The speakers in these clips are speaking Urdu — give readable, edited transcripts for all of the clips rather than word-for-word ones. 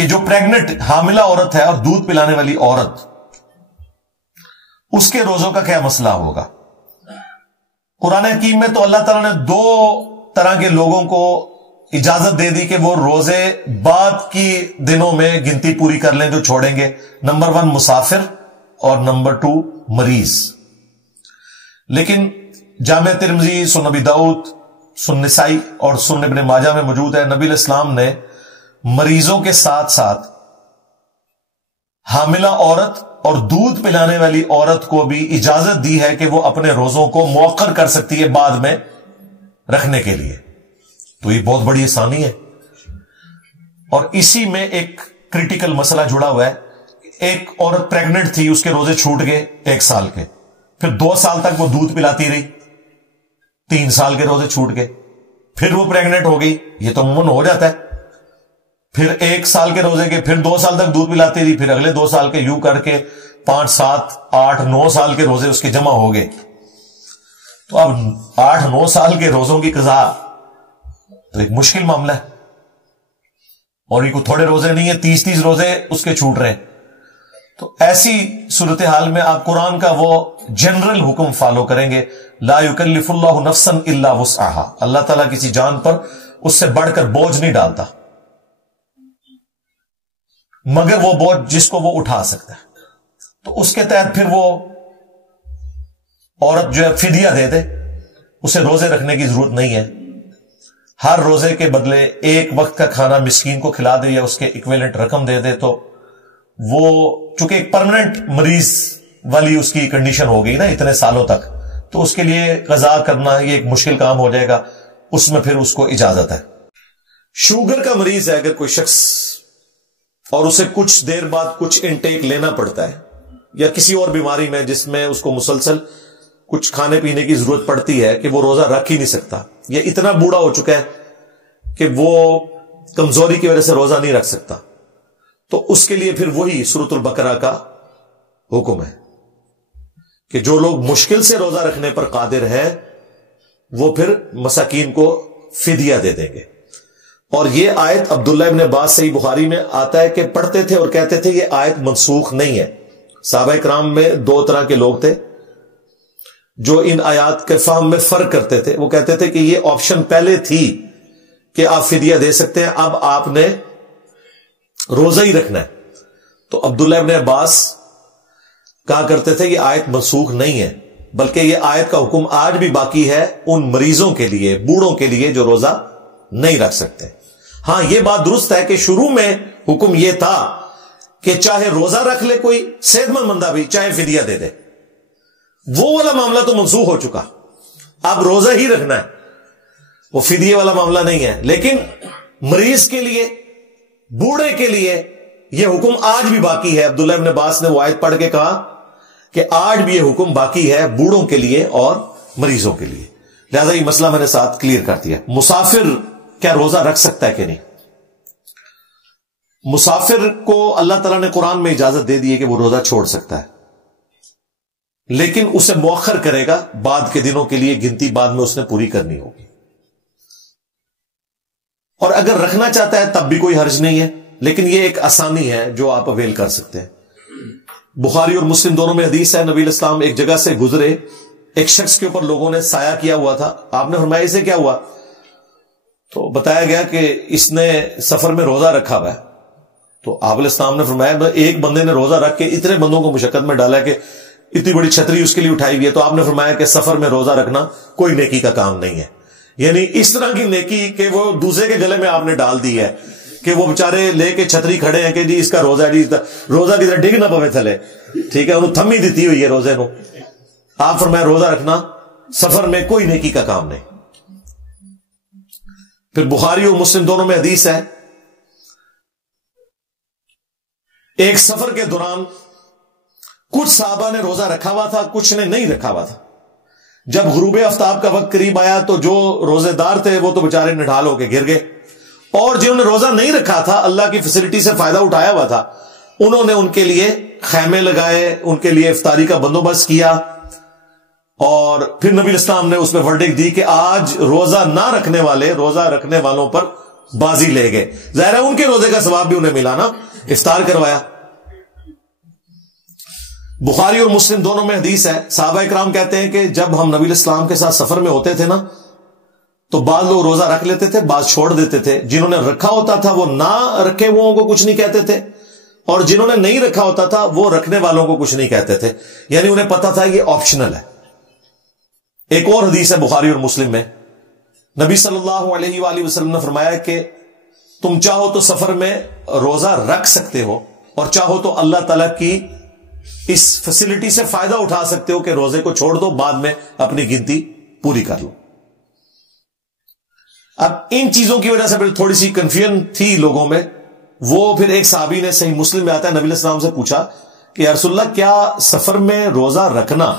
کہ جو پریگننٹ حاملہ عورت ہے اور دودھ پلانے والی عورت، اس کے روزوں کا کیا مسئلہ ہوگا؟ قرآن حکیم میں تو اللہ تعالیٰ نے دو طرح کے لوگوں کو اجازت دے دی کہ وہ روزے بعد کی دنوں میں گنتی پوری کر لیں جو چھوڑیں گے. نمبر 1 مسافر اور نمبر 2 مریض. لیکن جامع ترمذی، سنن ابی داؤد، سنن نسائی اور سنن ابن ماجہ میں موجود ہے، نبی علیہ السلام نے مریضوں کے ساتھ ساتھ حاملہ عورت اور دودھ پلانے والی عورت کو بھی اجازت دی ہے کہ وہ اپنے روزوں کو مؤخر کر سکتی ہے بعد میں رکھنے کے لیے. تو یہ بہت بڑی آسانی ہے. اور اسی میں ایک کریٹیکل مسئلہ جڑا ہوا ہے. ایک عورت پریگننٹ تھی، اس کے روزے چھوٹ گئے 1 سال کے، پھر 2 سال تک وہ دودھ پلاتی رہی، 3 سال کے روزے چھوٹ گئے، پھر وہ پریگننٹ ہو گئی. یہ تو عموماً ہو جاتا ہے. پھر 1 سال کے روزے کے، پھر 2 سال تک دودھ پلاتی رہی، پھر اگلے 2 سال کے، یوں کر کے 5 7 8 9 سال کے روزے اس کے جمع ہو گئے. تو اب 8 9 سال کے روزوں کی قضا تو ایک مشکل معاملہ ہے. اور یہ کوئی تھوڑے روزے نہیں ہے، 30 روزے اس کے چھوٹ رہے ہیں. تو ایسی صورتحال میں آپ قرآن کا وہ جنرل حکم فالو کریں گے، لا یکلف اللہ نفسا الا وسعها. اللہ تعالیٰ کسی جان پر اس سے بڑھ کر بوجھ نہیں ڈالتا، مگر وہ بوجھ جس کو وہ اٹھا سکتا ہے. تو اس کے تحت پھر وہ عورت جو ہے فدیہ دے دے، اسے روزے رکھنے کی ضرورت نہیں ہے. ہر روزے کے بدلے 1 وقت کا کھانا مسکین کو کھلا دے یا اس کے ایکویلنٹ رقم دے دے. تو وہ چونکہ ایک پرماننٹ مریض والی اس کی کنڈیشن ہو گئی نا اتنے سالوں تک، تو اس کے لیے قضا کرنا یہ ایک مشکل کام ہو جائے گا. اس میں پھر اس کو اجازت ہے. شوگر کا مریض ہے اگر کوئی شخص اور اسے کچھ دیر بعد کچھ انٹیک لینا پڑتا ہے، یا کسی اور بیماری میں جس میں اس کو مسلسل کچھ کھانے پینے کی ضرورت پڑتی ہے کہ وہ روزہ رکھ ہی نہیں سکتا، یا اتنا بوڑھا ہو چکا ہے کہ وہ کمزوری کی وجہ سے روزہ نہیں رکھ سکتا، تو اس کے لیے پھر وہی سورۃ البقرہ کا حکم ہے کہ جو لوگ مشکل سے روزہ رکھنے پر قادر ہیں وہ پھر مساکین کو فدیہ دے دیں گے. اور یہ آیت عبداللہ ابن عباس صحیح بخاری میں آتا ہے کہ پڑھتے تھے اور کہتے تھے یہ آیت منسوخ نہیں ہے. صحابہ کرام میں 2 طرح کے لوگ تھے جو ان آیات کے فہم میں فرق کرتے تھے. وہ کہتے تھے کہ یہ آپشن پہلے تھی کہ آپ فدیہ دے سکتے ہیں، اب آپ نے روزہ ہی رکھنا ہے. تو عبداللہ ابن عباس کہا کرتے تھے یہ آیت منسوخ نہیں ہے، بلکہ یہ آیت کا حکم آج بھی باقی ہے ان مریضوں کے لیے، بوڑھوں کے لیے جو روزہ نہیں رکھ سکتے. ہاں یہ بات درست ہے کہ شروع میں حکم یہ تھا کہ چاہے روزہ رکھ لے کوئی صحت مند بندہ بھی، چاہے فدیہ دے دے. وہ والا معاملہ تو منسوخ ہو چکا، اب روزہ ہی رکھنا ہے، وہ فدیہ والا معاملہ نہیں ہے. لیکن مریض کے لیے، بوڑھے کے لیے یہ حکم آج بھی باقی ہے. عبداللہ ابن عباس نے وہ آیت پڑھ کے کہا کہ آج بھی یہ حکم باقی ہے بوڑھوں کے لیے اور مریضوں کے لیے. لہذا یہ مسئلہ میں نے ساتھ کلیئر کر دیا. مسافر کیا روزہ رکھ سکتا ہے کہ نہیں؟ مسافر کو اللہ تعالیٰ نے قرآن میں اجازت دے دی ہے کہ وہ روزہ چھوڑ سکتا ہے، لیکن اسے مؤخر کرے گا بعد کے دنوں کے لیے، گنتی بعد میں اس نے پوری کرنی ہوگی. اور اگر رکھنا چاہتا ہے تب بھی کوئی حرج نہیں ہے، لیکن یہ ایک آسانی ہے جو آپ اویل کر سکتے ہیں. بخاری اور مسلم دونوں میں حدیث ہے، نبی علیہ السلام ایک جگہ سے گزرے، ایک شخص کے اوپر لوگوں نے سایہ کیا ہوا تھا. آپ نے فرمایا اسے کیا ہوا؟ تو بتایا گیا کہ اس نے سفر میں روزہ رکھا ہوا ہے. تو آپ علیہ السلام نے فرمایا ایک بندے نے روزہ رکھ کے اتنے بندوں کو مشقت میں ڈالا کہ اتنی بڑی چھتری اس کے لیے اٹھائی ہوئی ہے. تو آپ نے فرمایا کہ سفر میں روزہ رکھنا کوئی نیکی کا کام نہیں ہے. یعنی اس طرح کی نیکی کہ وہ دوسرے کے گلے میں آپ نے ڈال دی ہے کہ وہ بےچارے لے کے چھتری کھڑے ہیں کہ جی اس کا روزہ ہے، جی روزہ کی طرح ڈگ نہ پوے تھلے، ٹھیک ہے، انہوں تھمی دیتی ہوئی ہے روزے نو. آپ فرمایا روزہ رکھنا سفر میں کوئی نیکی کا کام نہیں. پھر بخاری اور مسلم دونوں میں حدیث ہے، ایک سفر کے دوران کچھ صحابہ نے روزہ رکھا ہوا تھا، کچھ نے نہیں رکھا ہوا تھا. جب غروب آفتاب کا وقت قریب آیا تو جو روزے دار تھے وہ تو بےچارے نڈھال ہو کے گر گئے، اور جنہوں نے روزہ نہیں رکھا تھا، اللہ کی فیسلٹی سے فائدہ اٹھایا ہوا تھا، انہوں نے ان کے لیے خیمے لگائے، ان کے لیے افطاری کا بندوبست کیا. اور پھر نبی اسلام نے اس میں ورڈکٹ دی کہ آج روزہ نہ رکھنے والے روزہ رکھنے والوں پر بازی لے گئے. ظاہر ہے ان کے روزے کا ثواب بھی انہیں ملا نا, افطار کروایا. بخاری اور مسلم دونوں میں حدیث ہے, صحابہ کرام کہتے ہیں کہ جب ہم نبی علیہ السلام کے ساتھ سفر میں ہوتے تھے نا, تو بعض لوگ روزہ رکھ لیتے تھے, بعض چھوڑ دیتے تھے. جنہوں نے رکھا ہوتا تھا وہ نہ رکھے ہوئوں کو کچھ نہیں کہتے تھے, اور جنہوں نے نہیں رکھا ہوتا تھا وہ رکھنے والوں کو کچھ نہیں کہتے تھے, یعنی انہیں پتا تھا یہ آپشنل ہے. ایک اور حدیث ہے بخاری اور مسلم میں, نبی صلی اللہ علیہ وآلہ وسلم نے فرمایا کہ تم چاہو تو سفر میں روزہ رکھ سکتے ہو, اور چاہو تو اللہ تعالیٰ کی اس فیسلٹی سے فائدہ اٹھا سکتے ہو کہ روزے کو چھوڑ دو, بعد میں اپنی گنتی پوری کر لو. اب ان چیزوں کی وجہ سے پھر تھوڑی سی کنفیوژن تھی لوگوں میں. وہ پھر ایک صحابی نے, صحیح مسلم میں آتا ہے, نبی علیہ السلام سے پوچھا کہ یا رسول اللہ کیا سفر میں روزہ رکھنا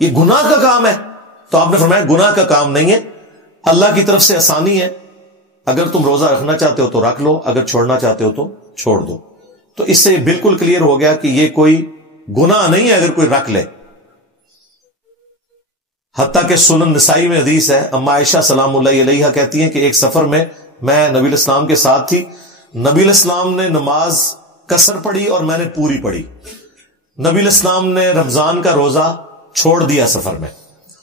یہ گناہ کا کام ہے؟ تو آپ نے فرمایا گناہ کا کام نہیں ہے, اللہ کی طرف سے آسانی ہے. اگر تم روزہ رکھنا چاہتے ہو تو رکھ لو, اگر چھوڑنا چاہتے ہو تو چھوڑ دو. تو اس سے بالکل کلیئر ہو گیا کہ یہ کوئی گناہ نہیں ہے اگر کوئی رکھ لے. حتیٰ کہ سنن نسائی میں حدیث ہے, اما عائشہ سلام اللہ علیہا کہتی ہیں کہ ایک سفر میں نبی علیہ السلام کے ساتھ تھی. نبی علیہ السلام نے نماز قصر پڑھی اور میں نے پوری پڑھی. نبی علیہ السلام نے رمضان کا روزہ چھوڑ دیا سفر میں,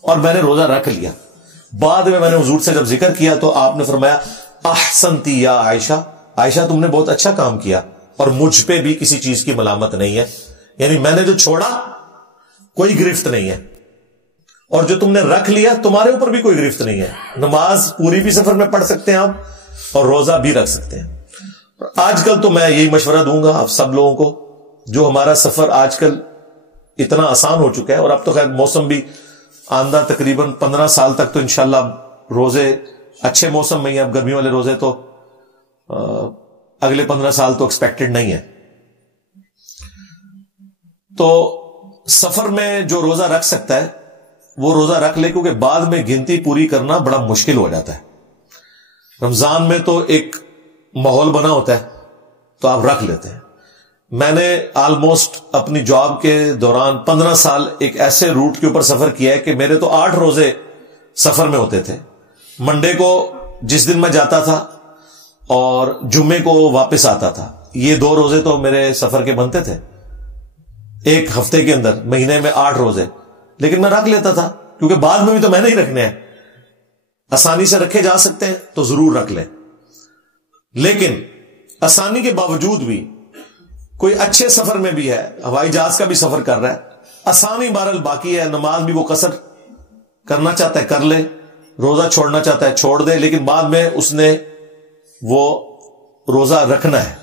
اور میں نے روزہ رکھ لیا. بعد میں نے حضور سے جب ذکر کیا تو آپ نے فرمایا احسنتی یا عائشہ, عائشہ تم نے بہت اچھا کام کیا, اور مجھ پہ بھی کسی چیز کی ملامت نہیں ہے. یعنی میں نے جو چھوڑا کوئی گرفت نہیں ہے, اور جو تم نے رکھ لیا تمہارے اوپر بھی کوئی گرفت نہیں ہے. نماز پوری بھی سفر میں پڑھ سکتے ہیں آپ, اور روزہ بھی رکھ سکتے ہیں. آج کل تو میں یہی مشورہ دوں گا آپ سب لوگوں کو, جو ہمارا سفر آج کل اتنا آسان ہو چکا ہے, اور اب تو خیر موسم بھی آندہ تقریباً 15 سال تک تو انشاءاللہ روزے اچھے موسم میں ہی, اب گرمیوں والے روزے تو اگلے 15 سال تو ایکسپیکٹڈ نہیں ہے. تو سفر میں جو روزہ رکھ سکتا ہے وہ روزہ رکھ لے, کیونکہ بعد میں گنتی پوری کرنا بڑا مشکل ہو جاتا ہے. رمضان میں تو ایک ماحول بنا ہوتا ہے تو آپ رکھ لیتے ہیں. میں نے آلموسٹ اپنی جاب کے دوران 15 سال ایک ایسے روٹ کے اوپر سفر کیا ہے کہ میرے تو 8 روزے سفر میں ہوتے تھے. منڈے کو جس دن میں جاتا تھا اور جمعے کو واپس آتا تھا, یہ 2 روزے تو میرے سفر کے بنتے تھے ایک ہفتے کے اندر. مہینے میں 8 روزے, لیکن میں رکھ لیتا تھا کیونکہ بعد میں بھی تو میں نہیں رکھنے ہیں, آسانی سے رکھے جا سکتے ہیں تو ضرور رکھ لیں. لیکن آسانی کے باوجود بھی کوئی اچھے سفر میں بھی ہے, ہوائی جہاز کا بھی سفر کر رہا ہے, آسانی بہرحال باقی ہے, نماز بھی وہ قصر کرنا چاہتا ہے کر لے, روزہ چھوڑنا چاہتا ہے چھوڑ دے, لیکن بعد میں اس نے وہ روزہ رکھنا ہے.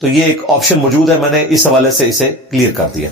تو یہ ایک آپشن موجود ہے, میں نے اس حوالے سے اسے کلیئر کر دیا.